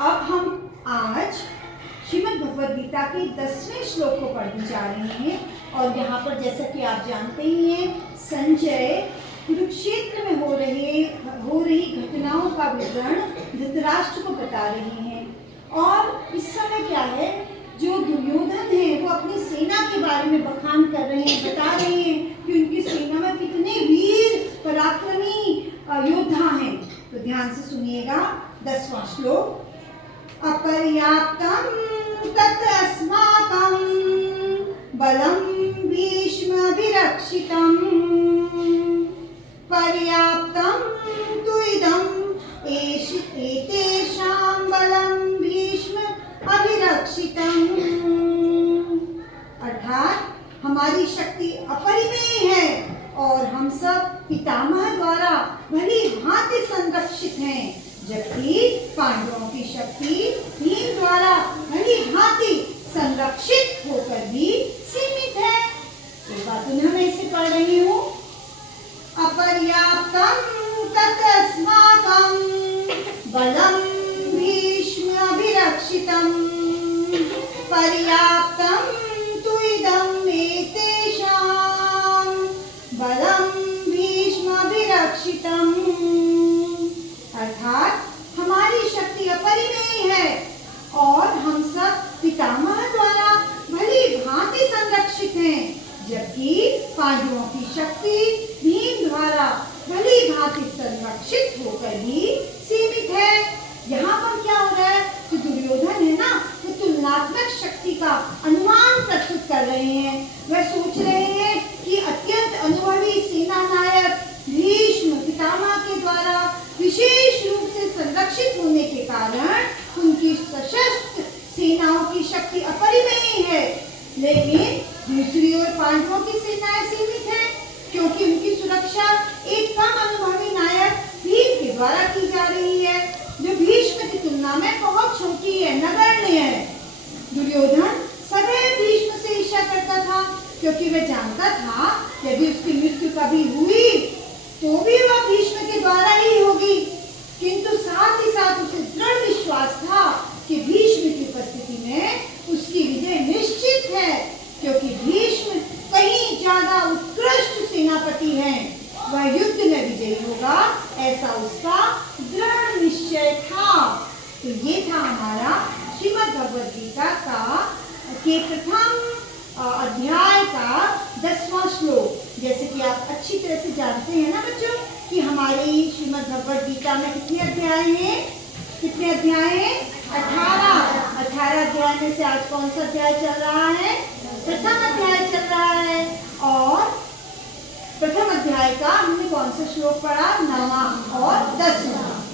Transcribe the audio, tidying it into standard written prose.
अब हम आज श्रीमद् भगवद गीता के 10वें श्लोक को पढ़ने जा रहे हैं। और यहाँ पर जैसा कि आप जानते ही हैं, संजय कुरुक्षेत्र में हो रही घटनाओं का विवरण धृतराष्ट्र को बता रहे हैं। और इस समय क्या है, जो दुर्योधन है वो अपनी सेना के बारे में बखान कर रहे हैं, बता रहे हैं कि उनकी सेना में कितने वीर पराक्रमी योद्धा हैं। तो ध्यान से सुनिएगा 10वां श्लोक। अपर्याप्तं तत् अस्माकं बलं भीष्माभिरक्षितं पर्याप्तं तु इदं एतेषां बलं भीष्म अभिरक्षितं। अर्थात हमारी शक्ति अपरिमेय है और हम सब पितामह द्वारा भली भांति संरक्षित हैं, जबकि पांडवों की शक्ति भीम द्वारा भली भांति संरक्षित होकर भी सीमित है। ये बात मैं इसे पढ़ रही हूँ। अपर्याप्तं तत् अस्माकं बलं भीष्म अभिरक्षितं पर्याप्तं तु इदं एतेषां बलं भीष्म अभिरक्षितं। अर्थात हमारी शक्ति अपरिमेय है और हम सब पितामह द्वारा भली भांति संरक्षित हैं, जबकि पांडवों की शक्ति भीम द्वारा भली भांति संरक्षित होकर भी सीमित है। यहाँ पर क्या हो रहा है, जो दुर्योधन है ना, वो तुलनात्मक शक्ति का अनुमान प्रस्तुत कर रहे हैं। वह सोच रहे हैं कि अत्यंत अनुभवी सेना नायक भीष्म पितामह के द्वारा विशेष रूप से संरक्षित होने के कारण उनकी सशस्त्र सेनाओं की शक्ति अपरिमेय है, लेकिन दूसरी ओर पांडवों की सेनाएं सीमित है, क्योंकि उनकी सुरक्षा एक कम अनुभवी नायक भीम के द्वारा की जा रही है, जो भीष्म की तुलना में बहुत छोटी है, नगण्य है। दुर्योधन सदैव भीष्म से ईर्ष्या करता था, क्योंकि वह जानता था यदि उसकी मृत्यु कभी हुई तो भी वह भीष्म के द्वारा ही होगी, किंतु साथ ही साथ उसे दृढ़ विश्वास था कि भीष्म की उपस्थिति में उसकी विजय निश्चित है, क्योंकि भीष्म कहीं ज्यादा उत्कृष्ट सेनापति हैं। वह युद्ध में विजयी होगा, ऐसा उसका दृढ़ निश्चय था। तो ये था हमारा श्रीमद् भगवद गीता के प्रथम अध्याय का 10वां श्लोक। जैसे कि आप अच्छी तरह से जानते हैं ना बच्चों कि हमारी श्रीमद् भगवद गीता में कितने अध्याय हैं? कितने अध्याय हैं? 18 अध्याय में से आज कौन सा अध्याय चल रहा है? प्रथम अध्याय चल रहा है। और प्रथम अध्याय का हमने कौन सा श्लोक पढ़ा? 9वां और 10वां।